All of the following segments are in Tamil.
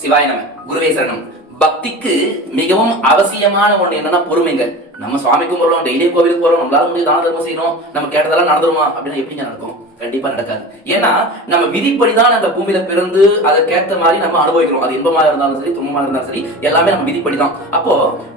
சிவாய நம. குருவே சரணம். பக்திக்கு மிகவும் அவசியமான ஒண்ணு என்னன்னா பொறுமைங்க. நம்ம சுவாமிக்கும் போறோம், டெய்லியும் கோவிலுக்கு போறோம், நம்மளால முடியும் தான தர்மம் செய்யணும், நம்ம கேட்டதெல்லாம் நடந்துருமா அப்படின்னா எப்படிங்க நடக்கும்? கண்டிப்பா நடக்காது. ஏன்னா நம்ம விதிப்படிதான் அந்த பூமியில பிறந்து அதற்கேற்ற மாதிரி நம்ம அனுபவிக்கிறோம். அது இன்பமா இருந்தாலும் சரி, துன்பமா இருந்தாலும் சரி, எல்லாமே நம்ம விதிப்படிதான். அப்போ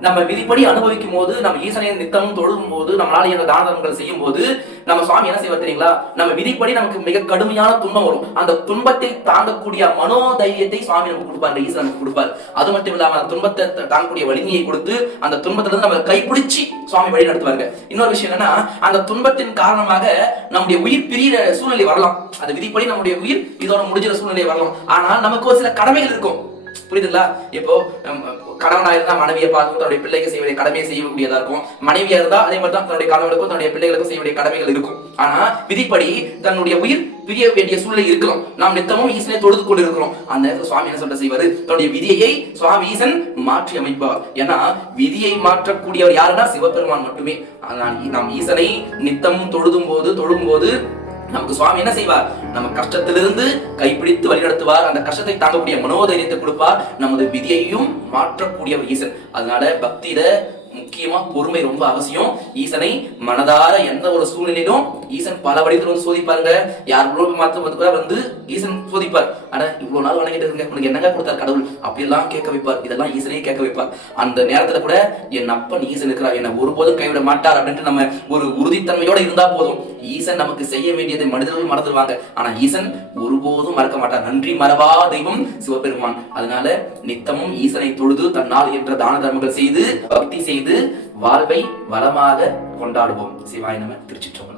நம்ம விதிப்படி அனுபவிக்கும் போது, நம்ம ஈசனை நித்தமும் தொழும் போது, நம்மளால இந்த தான தர்மங்கள் செய்யும் போது நம்ம சுவாமி என்ன செய்வார் தெரியுங்களா? நம்ம விதிப்படி நமக்கு மிக கடுமையான துன்பம் வரும். அந்த துன்பத்தை தாங்கக்கூடிய மனோதைரியத்தை சுவாமி நமக்கு கொடுப்பாரு, ஈசன் நமக்கு கொடுப்பாரு. அது மட்டும் இல்லாம அந்த துன்பத்தை தாங்கக்கூடிய வலிமையை கொடுத்து அந்த துன்பத்துல இருந்து நம்ம கைப்பிடிச்சு சுவாமி வழி நடத்துவாங்க. இன்னொரு விஷயம் என்னன்னா, அந்த துன்பத்தின் காரணமாக நம்முடைய உயிர் பிரியிற சூழ்நிலை வரலாம். அது விதிப்படி நம்முடைய உயிர் இதோட முடிஞ்சிற சூழ்நிலை வரலாம். ஆனால் நமக்கு ஒரு சில கடமைகள் இருக்கும். புரியுதுங்களா? இப்போ கணவனா இருந்தா மனைவியை பார்த்து தன்னுடைய பிள்ளைக்கு செய்ய வேண்டிய கடமையை செய்யக்கூடியதா இருக்கும். மனைவியா இருந்தா அதே மாதிரி தான் தன்னுடைய கணவனுக்கும் தன்னுடைய பிள்ளைகளுக்கும் செய்ய வேண்டிய கடமைகள் இருக்கும். ஆனா விதிப்படி தன்னுடைய உயிர் பிரிய வேண்டிய சூழ்நிலை இருக்கலாம். நாம் நித்தமும் ஈசனை தொழுது கொண்டு இருக்கிறோம். அந்த நேரத்தில் சுவாமி என்ன சொல்ற செய்வாரு? தன்னுடைய விதியை சுவாமி ஈசன் மாற்றி அமைப்பார். ஏன்னா விதியை மாற்றக்கூடியவர் யாருன்னா சிவபெருமான் மட்டுமே. நாம் ஈசனை நித்தமும் தொழும் போது நமக்கு சுவாமி என்ன செய்வார்? நம்ம கஷ்டத்திலிருந்து கைப்பிடித்து வழிநடத்துவார். அந்த கஷ்டத்தை தாங்கக்கூடிய மனோதைரியத்தை கொடுப்பார். நமது விதியையும் மாற்றக்கூடியவர் ஈசன். அதனால பக்தியில முக்கியமா பொறுமை ரொம்ப அவசியம். ஈசனை மனதார எந்த ஒரு சூழ்நிலையிலும் ஈசன் பல வடிவத்தில் வந்து சோதிப்பாருங்க. யார் வந்து ஈசன் சோதிப்பார். ஆனா இவ்வளவு நாள் வணங்கிட்டு இருங்க, உனக்கு என்னங்க கொடுத்தார் கடவுள் அப்படியெல்லாம் கேட்க வைப்பார். இதெல்லாம் ஈசனையே கேட்க வைப்பார். அந்த நேரத்துல கூட என் அப்பன் ஈசன் இருக்கிறார், என்னை ஒருபோதும் கைவிட மாட்டார் அப்படின்ட்டு நம்ம ஒரு உறுதித்தன்மையோட இருந்தா போதும். ஈசன் நமக்கு செய்ய வேண்டியதை மனிதர்கள் மறந்துடுவாங்க, ஆனா ஈசன் ஒருபோதும் மறக்க மாட்டார். நன்றி மறவா தெய்வம் சிவபெருமான். அதனால நித்தமும் ஈசனை தொழுது தன்னால் என்ற தான தர்மங்கள் செய்து பக்தி செய்து வாழ்வை வளமாக கொண்டாடுவோம். சிவாய நம. திருச்சிற்றம்பலம்.